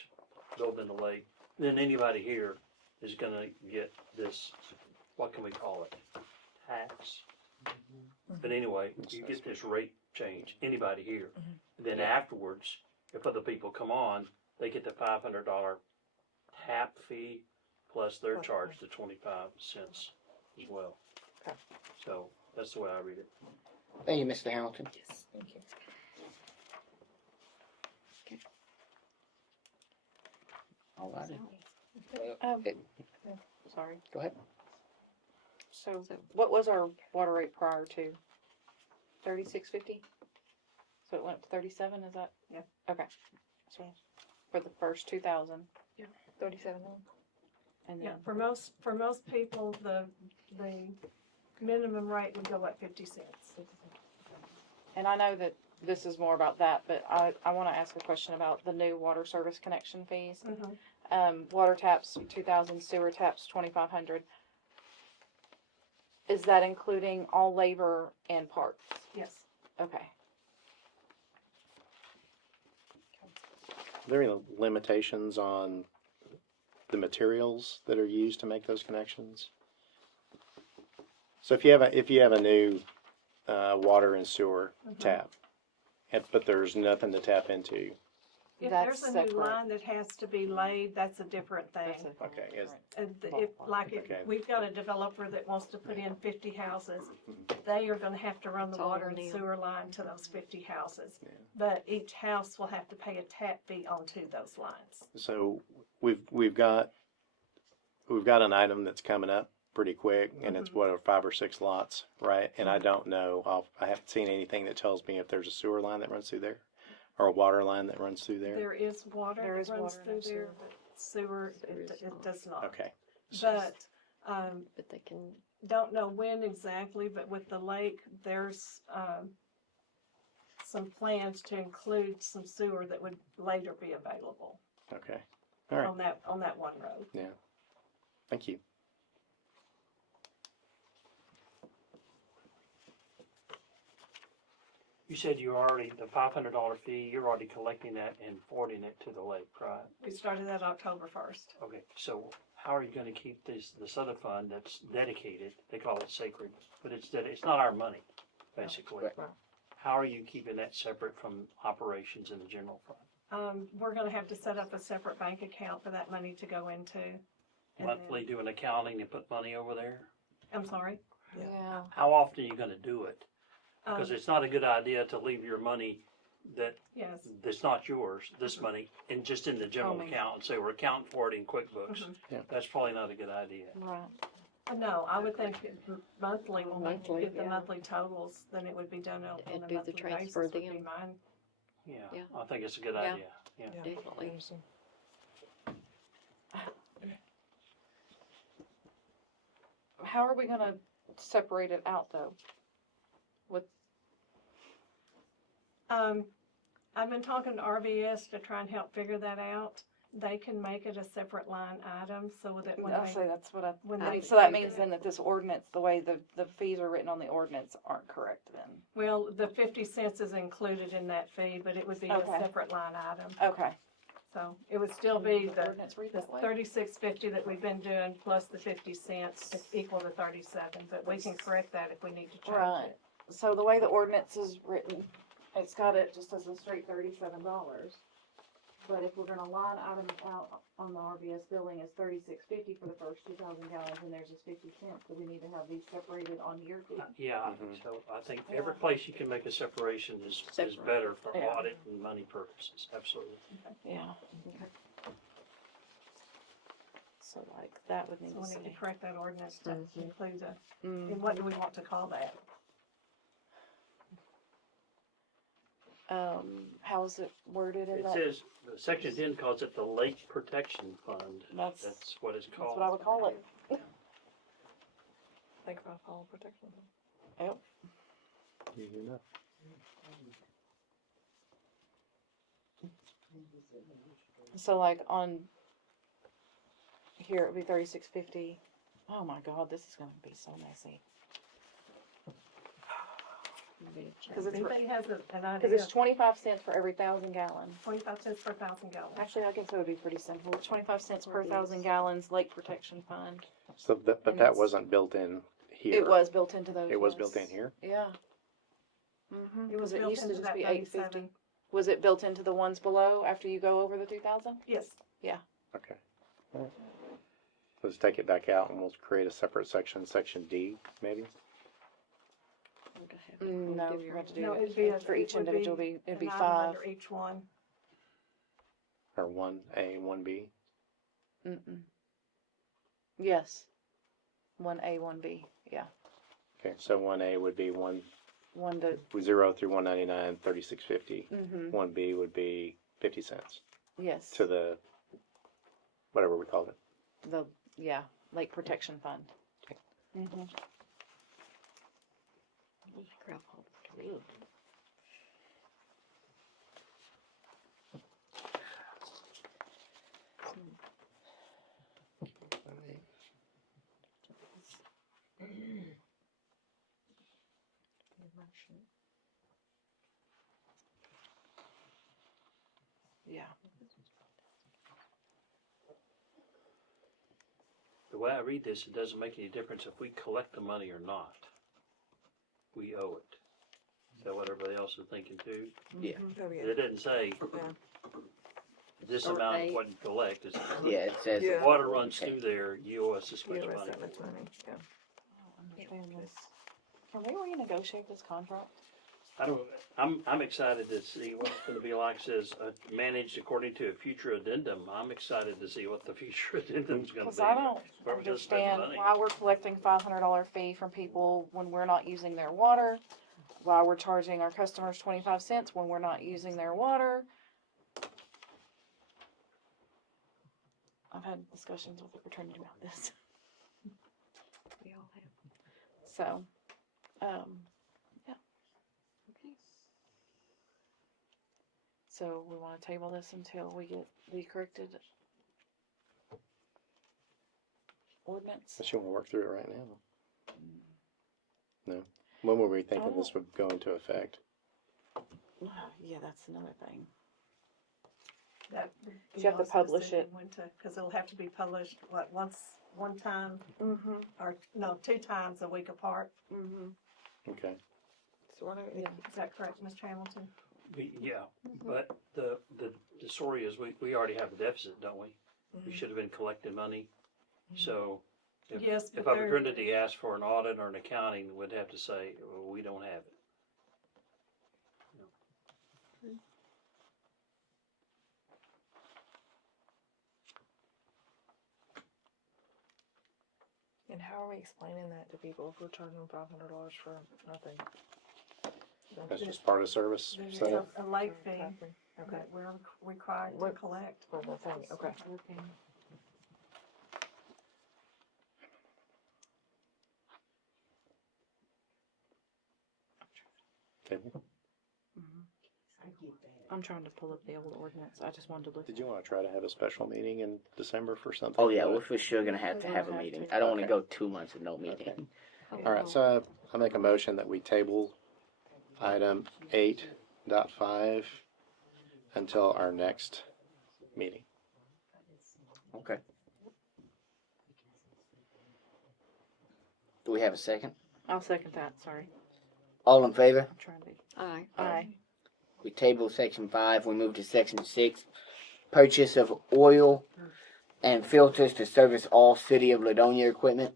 building the lake, then anybody here is gonna get this, what can we call it? Tax? But anyway, you get this rate change, anybody here. Then afterwards, if other people come on, they get the $500 tap fee, plus they're charged the 25 cents as well. Okay. So that's the way I read it. Thank you, Mr. Hamilton. Yes, thank you. All righty. Sorry. Go ahead. So what was our water rate prior to? 36.50? So it went up to 37, is that? Yeah. Okay. So for the first 2,000. 37. And Yeah, then for most people, the minimum rate would go up 50 cents. and I know that this is more about that, but I want to ask a question about the new water service connection fees. Water taps 2,000, sewer taps 2,500. Is that including all labor and parts? Yes. Okay. Are there any limitations on the materials that are used to make those connections? So if you have a new water and sewer tap, but there's nothing to tap into. If That's there's a new separate. line that has to be laid, that's a different thing. Okay, is If we've got a developer that wants to put in 50 houses, they are gonna have to run the It's all water and new. sewer line to those 50 houses. But each house will have to pay a tap fee onto those lines. so we've got an item that's coming up pretty quick, and it's what, 5 or 6 lots, right? And I don't know, I haven't seen anything that tells me if there's a sewer line that runs through there, or a water line that runs through there. There is water There is that runs water through and there, sewer. but sewer, Sewer is it not. does not. Okay. But, But they can, don't know when exactly, but with the lake, there's, some plans to include some sewer that would later be available Okay. All right. on that one road. Yeah. Thank you. You said you already, the $500 fee, you're already collecting that and forwarding it to the lake, right? We started that October 1st. Okay, so how are you gonna keep this other fund that's dedicated, they call it sacred, but it's not our money, basically. Right. How are you keeping that separate from operations in the general fund? We're gonna have to set up a separate bank account for that money to go into. And Monthly do an accounting and put money over there? I'm sorry? Yeah. How often are you gonna do it? Because Um, it's not a good idea to leave your money Yes. that's not yours, this money, and just in the general Homing. account and say we're accounting for it in QuickBooks. Yeah. That's probably not a good idea. Right. No, I would think monthly, when we Monthly, get the yeah. monthly totals, then it would be done on And a do the monthly transfer basis would be then. mine. Yeah, Yeah. I think it's a good Yeah. idea, yeah. definitely. How are we gonna separate it out though? I've been talking to RVS to try and help figure that out. They can make it a separate line item so that when I'll they, say that's what when I they mean, so that do means that- then that this ordinance, the way the fees are written on the ordinance aren't correct then. well, the 50 cents is included in that fee, but it would be a Okay. separate line item. Okay. So it would still be The the ordinance read the that way? 36.50 that we've been doing plus the 50 cents is equal to 37, but we can correct that if we need to change Right. it. So the way the ordinance is written, it's got it just as a straight $37. But if we're gonna line item out on the RVS billing as $36.50 for the first 2,000 gallons, and there's just 50 cents, so we need to have these separated on here too. Yeah, so I think every place you can make a separation is Separate. better for Yeah. audit and money purposes, absolutely. Yeah. So like, that would need So to we need to say. correct that ordinance to include a, Mm. and what do we want to call that? How is it worded in It that? says, section 10 calls it the Lake Protection Fund. That's what it's what I called. would call it. Think about fall protection. Yep. Easy enough. So like on here, it would be $36.50. Oh my God, this is gonna be so messy. Cause it's, Anybody has an cause idea? it's 25 cents for every 1,000 gallons. 25 cents per 1,000 gallons. Actually, I guess it would be pretty simple. 25 cents per 1,000 gallons, Lake Protection Fund. So but And that it's- wasn't built in here. It was built into those. It was yes. built in here? Yeah. Mm-hmm. It was It built used to into just that be 37. $8.50. Was it built into the ones below after you go over the 2,000? Yes. Okay. All right. Let's take it back out and we'll create a separate section, section D, maybe? No, we're going to do No, it it'd be a, for it each would individual. be It'd be an item 5. under each one. Or 1A, 1B? Mm-mm. Yes. 1A, 1B. Yeah. Okay, so 1A would be 1 1 to. 0 through 199, 36.50. Mm-hmm. 1B would be 50 cents Yes. to the whatever we call it. The Lake Protection Fund. Mm-hmm. Yeah. The way I read this, it doesn't make any difference if we collect the money or not. We owe it. Is that what everybody else is thinking too? Yeah. Oh, yeah. It didn't say this Or amount they- of what you collect. It's Yeah, it says. Yeah. water runs through there, you owe us this You much owe us money. that much money, yeah. I don't understand this. Can we renegotiate this contract? I'm excited to see what it's gonna be like. It says, managed according to a future addendum. I'm excited to see what the future addendum's gonna be. Because I don't Where we're gonna spend the understand money. why we're collecting $500 fee from people when we're not using their water, why we're charging our customers 25 cents when we're not using their water. I've had discussions with the fraternity about this. We all have. So, yeah. Okay. So we want to table this until we get the corrected ordinance. Unless you want to work through it right now. No. When were we thinking this would go into effect? Yeah, that's another thing. That You have to publish it. Because it'll have to be published, what, one time, Mm-hmm. or, no, 2 times a week apart. Mm-hmm. Okay. So why don't we, Is that correct, Mr. Hamilton? Yeah, but the story is we already have a deficit, don't we? We should have been collecting money. So Yes, if but a there- fraternity asked for an audit or an accounting, we'd have to say, well, we don't have it. and how are we explaining that to people if we're charging $500 for nothing? That's just part of service. There's So a late fee Okay. that we're required to collect. For the thing, okay. table. I'm trying to pull up the old ordinance. I just wanted to look. Did you want to try to have a special meeting in December for something? Oh yeah, we're for sure gonna have to have a Have meeting. to. I don't want to Okay. go 2 months with no meeting. Okay. All right, so I make a motion that we table item 8.5 until our next meeting. Okay. Do we have a second? I'll second that. Sorry. All in favor? I'm trying to. Aye. Aye. We table section 5. We move to section 6. Purchase of oil and filters to service all City of Ladonia equipment.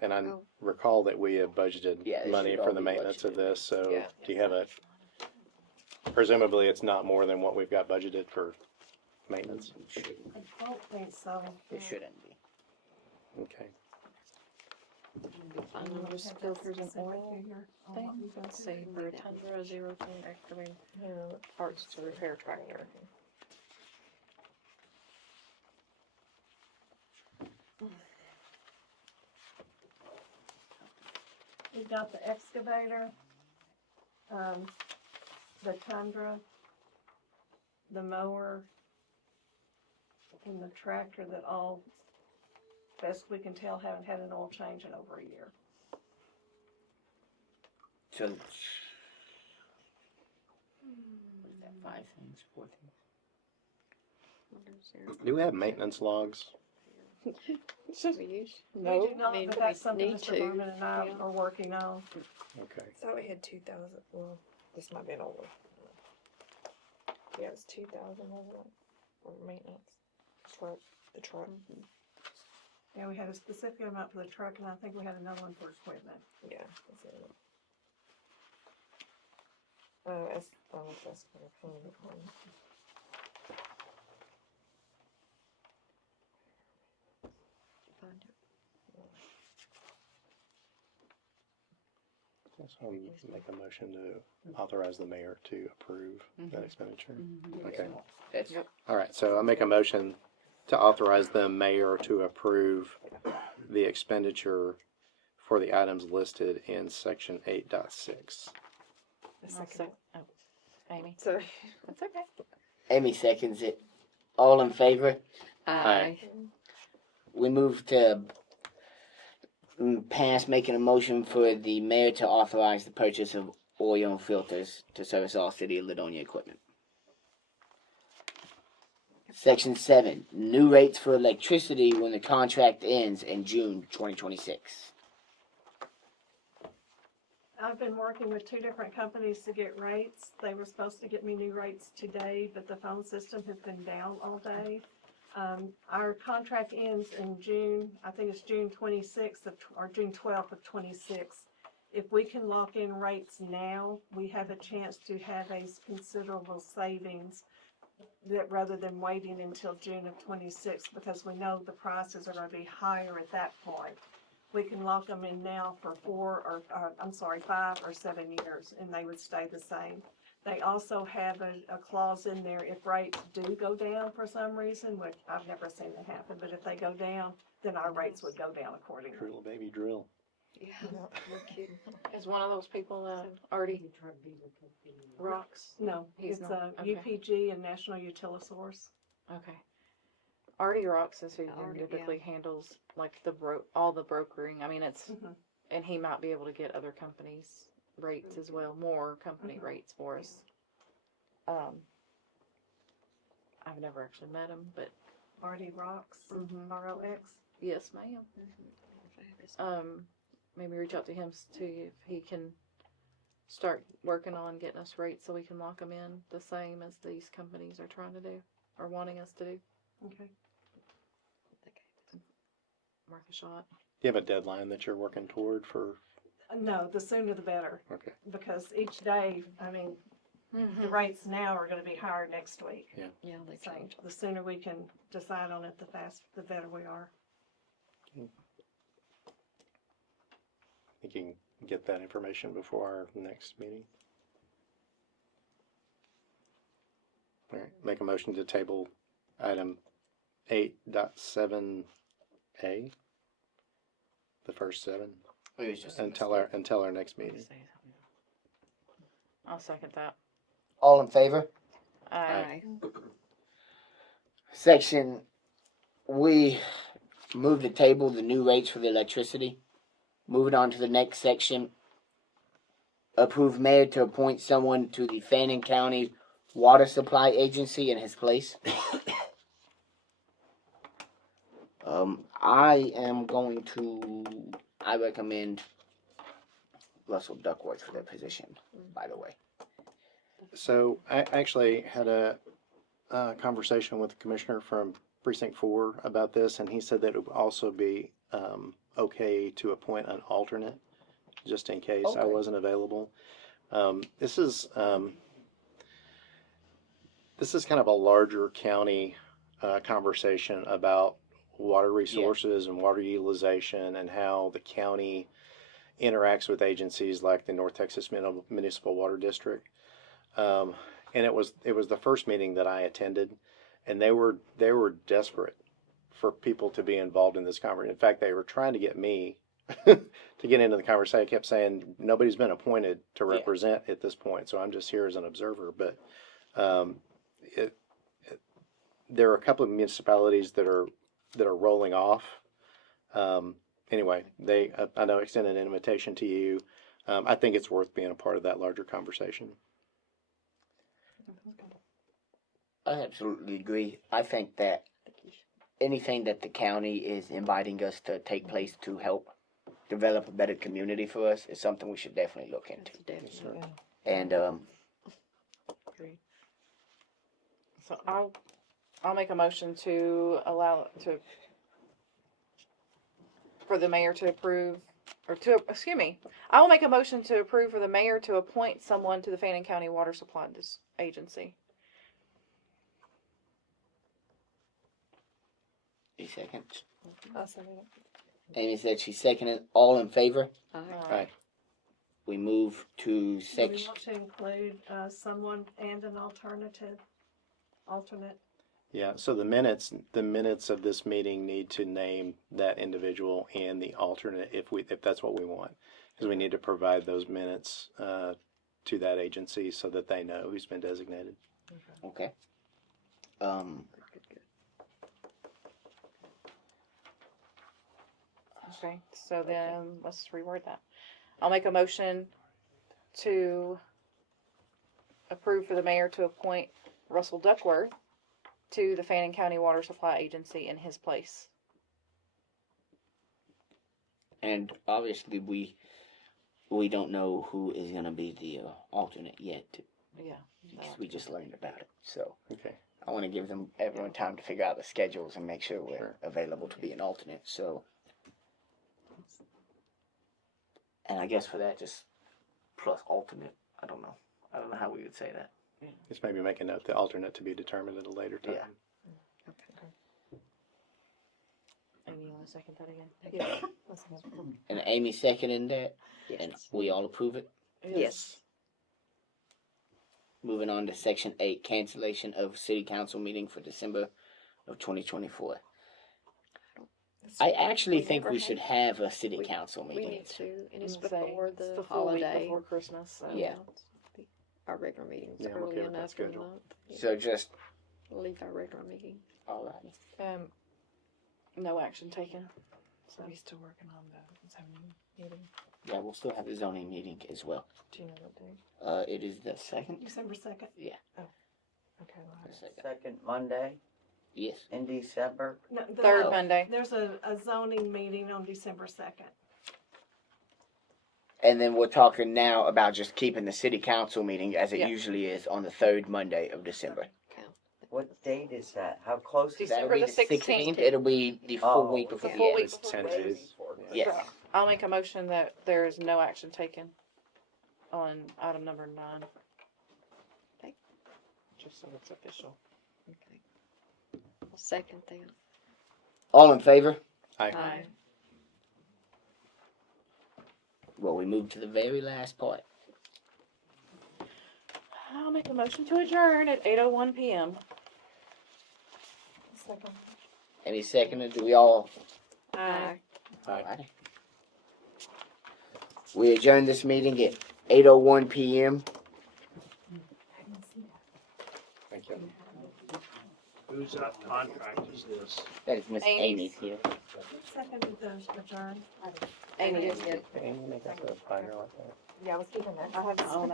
And I Oh. recall that we have budgeted Yeah, it money should for all the be maintenance of budgeted. this. So Yeah. do you have a? Presumably, it's not more than what we've got budgeted for maintenance. I don't think so. It shouldn't be. Okay. Just filters and oil thing. Let's see. For a Tundra 0-10 excavating parts to repair tractor. We've got the excavator, the Tundra, the mower, and the tractor that all, best we can tell, haven't had an oil change in over a year. So, what is that, 5 things, 4 things? Do we have maintenance logs? We use. We No. do not, I mean, but that's we something need Mr. to. Berman and I Yeah. are working on. Okay. So we had 2,000, well, this might be an old one. Yeah, it was 2,000, wasn't it? For maintenance, for the truck. Yeah, we had a specific amount for the truck, and I think we had another one for equipment. Yeah, that's it. Oh, it's fine. Find it. So I'll make a motion to authorize the mayor to approve that expenditure. Okay. That's, All right, so I make a motion to authorize the mayor to approve the expenditure for the items listed in section 8.6. Oh, Amy. Sorry. That's okay. Amy seconds it. All in favor? Aye. We move to pass making a motion for the mayor to authorize the purchase of oil and filters to service all City of Ladonia equipment. Section 7, new rates for electricity when the contract ends in June 2026. I've been working with 2 different companies to get rates. They were supposed to get me new rates today, but the phone system has been down all day. Our contract ends in June, I think it's June 26th or June 12th of 26. If we can lock in rates now, we have a chance to have a considerable savings that rather than waiting until June of 26, because we know the prices are going to be higher at that point. We can lock them in now for 5 or 7 years, and they would stay the same. They also have a clause in there, if rates do go down for some reason, which I've never seen it happen, but if they go down, then our rates would go down accordingly. Drill, baby, drill. Yeah, no kidding. Is one of those people already rocks? No, He's it's not, okay. UPG and National Utilisource. Okay. Artie Rocks is who Artie, typically handles like all the brokering. I mean, it's Mhm. and he might be able to get other companies' rates as well, more company rates for us. I've never actually met him, but Artie Rocks, Mhm. ROX. yes, ma'am. Maybe reach out to him to if he can start working on getting us rates so we can lock them in the same as these companies are trying to do or wanting us to do. Okay. Worth a shot. Do you have a deadline that you're working toward for? No, the sooner the better, Okay. because each day, I mean, the rates now are going to be higher next week. Yeah, they So change. the sooner we can decide on it, the better we are. Think you can get that information before our next meeting? All right, make a motion to table item 8.7A, the first 7, It was just a until mistake. our next meeting. I'll second that. All in favor? Aye. Section, we move to table the new rates for the electricity. Moving on to the next section. Approve mayor to appoint someone to the Fannin County Water Supply Agency in his place. I recommend Russell Duckworth for that position, by the way. So I actually had a conversation with the commissioner from Precinct 4 about this, and he said that it would also be okay to appoint an alternate, just in case I Okay. wasn't available. This is kind of a larger county conversation about water resources and water utilization and how the county interacts with agencies like the North Texas Municipal Water District. And it was the first meeting that I attended, and they were desperate for people to be involved in this conversation. In fact, they were trying to get me to get into the conversation. I kept saying nobody's been appointed to represent at this point, so I'm just here as an observer. But there are a couple of municipalities that are rolling off. Anyway, I know extended an invitation to you. I think it's worth being a part of that larger conversation. I absolutely agree. I think that anything that the county is inviting us to take place to help develop a better community for us is something we should definitely look into. That's definitely. And So I'll make a motion to for the mayor to approve, I will make a motion to approve for the mayor to appoint someone to the Fannin County Water Supply Agency. a second. I'll second it. Amy said she seconded. All in favor? Aye. Aye. We move to Do we section. want to include someone and an alternate? Yeah, so the minutes of this meeting need to name that individual and the alternate if that's what we want, because we need to provide those minutes to that agency so that they know who's been designated. Okay. Good. Okay, so then let's reword that. I'll make a motion to approve for the mayor to appoint Russell Duckworth to the Fannin County Water Supply Agency in his place. And obviously, we don't know who is gonna be the alternate yet. Yeah. Because we just learned about it, so Okay. I want to give everyone time to figure out the schedules and make sure we're available to be an alternate. So, and I guess for that, just plus alternate. I don't know how we would say that. Just maybe make a note, the alternate to be determined at a later time. Yeah. Amy, you want to second that again? Yeah. And Amy seconded that, and Yes. we all approve it. Yes. Moving on to section 8, cancellation of city council meeting for December of 2024. I actually think never we had- should have a city we- council We meeting. need to, and it's I'm gonna say, before it's the the full week holiday. before Christmas. So. Yeah. Our regular meeting's Yeah, I'm early okay with that enough in the schedule. month. Yeah. So just, We'll leave our regular meeting. alright. No action taken. So. Are we still working on the zoning meeting? Yeah, we'll still have a zoning meeting as well. Do you know what day? It is the 2nd? December 2nd. Okay, well, The 2nd. Second Monday Yes. in December. No, Third Monday. There's a zoning meeting on December 2nd. And then we're talking now about just keeping the city council meeting as it Yeah. usually is on the 3rd Monday of December. What date is that? How close is December That'll be the the 16th. It'll be the full Oh, week the before. full Yeah. week It's before 10 Christmas. days. Yes. So I'll make a motion that there is no action taken on item number 9. Okay. Just so it's official. Okay. I'll second that. All in favor? Aye. Well, we move to the very last part. I'll make a motion to adjourn at 8:01 p.m. Second. Any second? Do we all? Aye. Alrighty. We adjourn this meeting at 8:01 p.m. Thank you. Whose contract is this? That is Miss Amy's. Amy's here. Seconded the adjourn. Amy did. Amy, make us a binder like that. Yeah, I was keeping that. I have my own.